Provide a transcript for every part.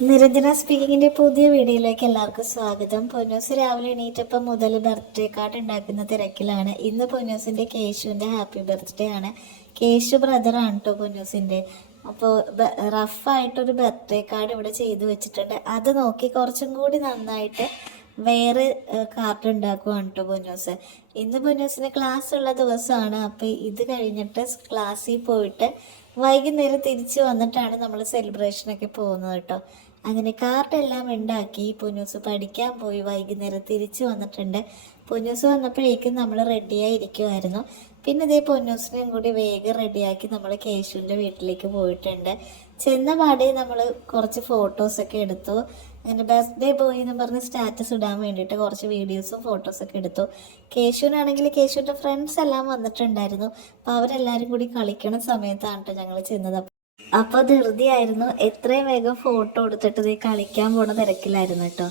നിരഞ്ജന സ്പീക്കിങ്ങിൻ്റെ പുതിയ വീഡിയോയിലേക്ക് എല്ലാവർക്കും സ്വാഗതം. പൊന്നൂസ് രാവിലെ എണീറ്റപ്പം മുതൽ ബർത്ത്ഡേ കാർഡ് ഉണ്ടാക്കുന്ന തിരക്കിലാണ്. ഇന്ന് പൊന്നൂസിൻ്റെ കേശുവിൻ്റെ ഹാപ്പി ബർത്ത്ഡേ ആണ്. കേശു ബ്രദറാണ് കേട്ടോ പൊന്നൂസിൻ്റെ. അപ്പോൾ റഫായിട്ടൊരു ബർത്ത്ഡേ കാർഡ് ഇവിടെ ചെയ്തു വെച്ചിട്ടുണ്ട്. അത് നോക്കി കുറച്ചും കൂടി നന്നായിട്ട് വേറെ കാർഡ് ഉണ്ടാക്കുവാണ് കേട്ടോ പൊന്നൂസ്. ഇന്ന് പൊന്നൂസിന് ക്ലാസ് ഉള്ള ദിവസമാണ്. അപ്പോൾ ഇത് കഴിഞ്ഞിട്ട് ക്ലാസ്സിൽ പോയിട്ട് വൈകുന്നേരം തിരിച്ച് വന്നിട്ടാണ് നമ്മൾ സെലിബ്രേഷനൊക്കെ പോകുന്നത് കേട്ടോ. അങ്ങനെ കാർഡെല്ലാം ഉണ്ടാക്കി പൊന്നൂസ് പഠിക്കാൻ പോയി. വൈകുന്നേരം തിരിച്ച് വന്നിട്ടുണ്ട്. പൊന്നൂസ് വന്നപ്പോഴേക്കും നമ്മൾ റെഡിയായിരിക്കുമായിരുന്നു. പിന്നെ ഇതേ പൊന്നൂസിനെയും കൂടി വേഗം റെഡിയാക്കി നമ്മൾ കേശുവിൻ്റെ വീട്ടിലേക്ക് പോയിട്ടുണ്ട്. ചെന്ന പാടെ നമ്മൾ കുറച്ച് ഫോട്ടോസൊക്കെ എടുത്തു. അങ്ങനെ ബർത്ത്ഡേ ബോയ് എന്ന് പറഞ്ഞ് സ്റ്റാറ്റസ് ഇടാൻ വേണ്ടിയിട്ട് കുറച്ച് വീഡിയോസും ഫോട്ടോസൊക്കെ എടുത്തു. കേശുവിനാണെങ്കിൽ കേശുവിൻ്റെ ഫ്രണ്ട്സ് എല്ലാം വന്നിട്ടുണ്ടായിരുന്നു. അപ്പോൾ അവരെല്ലാവരും കൂടി കളിക്കണ സമയത്താണ് കേട്ടോ ഞങ്ങൾ ചെന്നത്. അപ്പോൾ ധൃതിയായിരുന്നു. എത്രയും വേഗം ഫോട്ടോ എടുത്തിട്ട് ഇത് കളിക്കാൻ പോണ തിരക്കിലായിരുന്നു കേട്ടോ.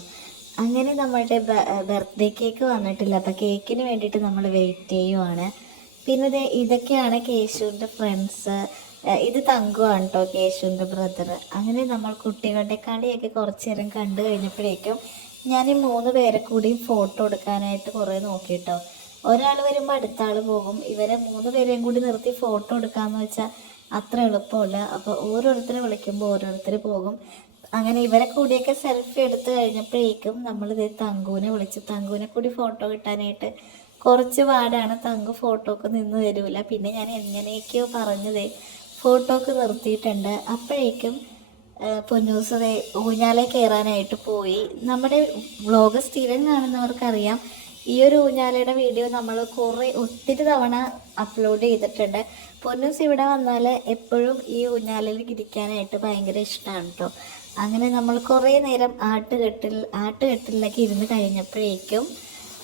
അങ്ങനെ നമ്മളുടെ ബർത്ത്ഡേ കേക്ക് വന്നിട്ടില്ല. അപ്പോൾ കേക്കിന് വേണ്ടിയിട്ട് നമ്മൾ വെയിറ്റ് ചെയ്യുവാണ്. പിന്നെ ഇതൊക്കെയാണ് കേശുവിൻ്റെ ഫ്രണ്ട്സ്. ഇത് തങ്കുവാണ് കേട്ടോ, കേശുവിൻ്റെ ബ്രദർ. അങ്ങനെ നമ്മൾ കുട്ടികളുടെ കളിയൊക്കെ കുറച്ച് നേരം കണ്ടു കഴിഞ്ഞപ്പോഴേക്കും ഞാൻ ഈ 3 പേരെ കൂടി ഫോട്ടോ എടുക്കാനായിട്ട് കുറേ നോക്കിയിട്ടോ. ഒരാൾ വരുമ്പോൾ അടുത്ത ആൾ പോകും. ഇവരെ 3 പേരെയും കൂടി നിർത്തി ഫോട്ടോ എടുക്കാമെന്ന് വെച്ചാൽ അത്ര എളുപ്പമില്ല. അപ്പോൾ ഓരോരുത്തരെ വിളിക്കുമ്പോൾ ഓരോരുത്തർ പോകും. അങ്ങനെ ഇവരെ കൂടിയൊക്കെ സെൽഫി എടുത്ത് കഴിഞ്ഞപ്പോഴേക്കും നമ്മളിത് തങ്കുവിനെ വിളിച്ചു. തങ്കുവിനെ കൂടി ഫോട്ടോ കിട്ടാനായിട്ട് കുറച്ച് പാടാണ്. തങ്കു ഫോട്ടോക്ക് നിന്ന് തരൂല. പിന്നെ ഞാൻ എങ്ങനെയൊക്കെയോ പറഞ്ഞതേ ഫോട്ടോക്ക് നിർത്തിയിട്ടുണ്ട്. അപ്പോഴേക്കും പൊന്നൂസ് ഊഞ്ഞാലെ കയറാനായിട്ട് പോയി. നമ്മുടെ വ്ളോഗ് സ്ഥിരം കാണുന്നവർക്കറിയാം, ഈ ഒരു ഊഞ്ഞാലയുടെ വീഡിയോ നമ്മൾ ഒത്തിരി തവണ അപ്ലോഡ് ചെയ്തിട്ടുണ്ട്. പൊന്നൂസ് ഇവിടെ വന്നാൽ എപ്പോഴും ഈ ഊഞ്ഞാലയിൽ ഇരിക്കാനായിട്ട് ഭയങ്കര ഇഷ്ടമാണ് കേട്ടോ. അങ്ങനെ നമ്മൾ കുറേ നേരം ആട്ടുകെട്ടിലൊക്കെ ഇരുന്ന് കഴിഞ്ഞപ്പോഴേക്കും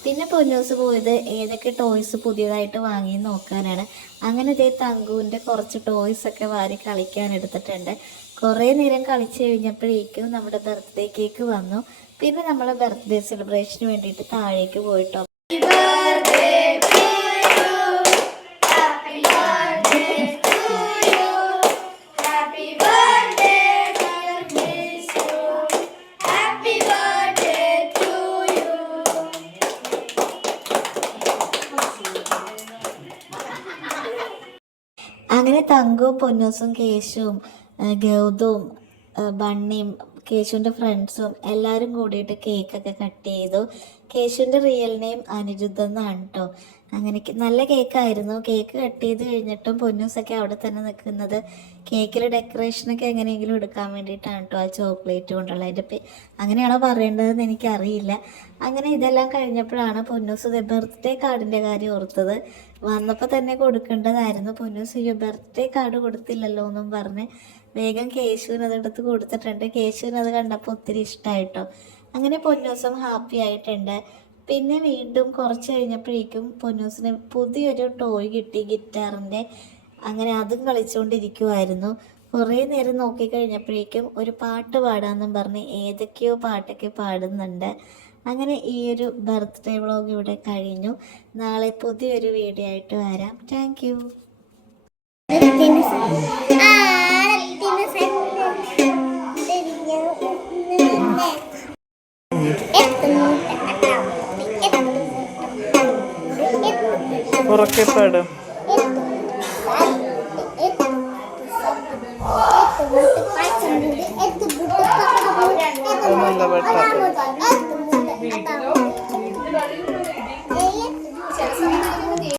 പിന്നെ പൊന്നൂസ് പോയത് ഏതൊക്കെ ടോയ്സ് പുതിയതായിട്ട് വാങ്ങി നോക്കാനാണ്. അങ്ങനെ ഇതേ തങ്കുവിൻ്റെ കുറച്ച് ടോയ്സൊക്കെ വാരി കളിക്കാൻ എടുത്തിട്ടുണ്ട്. കുറേ നേരം കളിച്ച് കഴിഞ്ഞപ്പോഴേക്കും നമ്മുടെ ബർത്ത്ഡേ കേക്ക് വന്നു. പിന്നെ നമ്മൾ ബർത്ത്ഡേ സെലിബ്രേഷന് വേണ്ടിയിട്ട് താഴേക്ക് പോയിട്ടോ. അങ്ങനെ തങ്കുവും പൊന്നൂസും കേശുവും ഗൗതവും ബണ്ണിയും കേശുവിൻ്റെ ഫ്രണ്ട്സും എല്ലാവരും കൂടിയിട്ട് കേക്കൊക്കെ കട്ട് ചെയ്തു. കേശുവിൻ്റെ റിയൽ നെയിം അനിരുദ്ധ എന്നാണ് കേട്ടോ. അങ്ങനെ നല്ല കേക്കായിരുന്നു. കേക്ക് കട്ട് ചെയ്ത് കഴിഞ്ഞിട്ടും പൊന്നൂസൊക്കെ അവിടെ തന്നെ നിൽക്കുന്നത് കേക്കിൽ ഡെക്കറേഷനൊക്കെ എങ്ങനെയെങ്കിലും എടുക്കാൻ വേണ്ടിയിട്ടാണ് കേട്ടോ. ആ ചോക്ലേറ്റ് കൊണ്ടുള്ള അതിൻ്റെ അങ്ങനെയാണോ പറയേണ്ടതെന്ന് എനിക്കറിയില്ല. അങ്ങനെ ഇതെല്ലാം കഴിഞ്ഞപ്പോഴാണ് പൊന്നൂസ് ബർത്ത്ഡേ കാർഡിൻ്റെ കാര്യം ഓർത്തത്. വന്നപ്പോൾ തന്നെ കൊടുക്കേണ്ടതായിരുന്നു. പൊന്നൂസ് ബർത്ത്ഡേ കാർഡ് കൊടുത്തില്ലല്ലോ എന്നും പറഞ്ഞ് വേഗം കേശുവിന് അതെടുത്ത് കൊടുത്തിട്ടുണ്ട്. കേശുവിന് അത് കണ്ടപ്പോൾ ഒത്തിരി ഇഷ്ടമായിട്ടോ. അങ്ങനെ പൊന്നൂസും ഹാപ്പി ആയിട്ടുണ്ട്. പിന്നെ വീണ്ടും കുറച്ച് കഴിഞ്ഞപ്പോഴേക്കും പൊന്നൂസിന് പുതിയൊരു ടോയ് കിട്ടി, ഗിറ്റാറിൻ്റെ. അങ്ങനെ അതും കളിച്ചുകൊണ്ടിരിക്കുമായിരുന്നു. കുറേ നേരം നോക്കിക്കഴിഞ്ഞപ്പോഴേക്കും ഒരു പാട്ട് പാടാമെന്നും പറഞ്ഞ് ഏതൊക്കെയോ പാട്ടൊക്കെ പാടുന്നുണ്ട്. അങ്ങനെ ഈ ഒരു ബർത്ത്ഡേ വ്ളോഗ് ഇവിടെ കഴിഞ്ഞു. നാളെ പുതിയൊരു വീഡിയോ ആയിട്ട് വരാം. Thank you. ഉറക്കെ പാടും. നല്ല പാട്ടാ.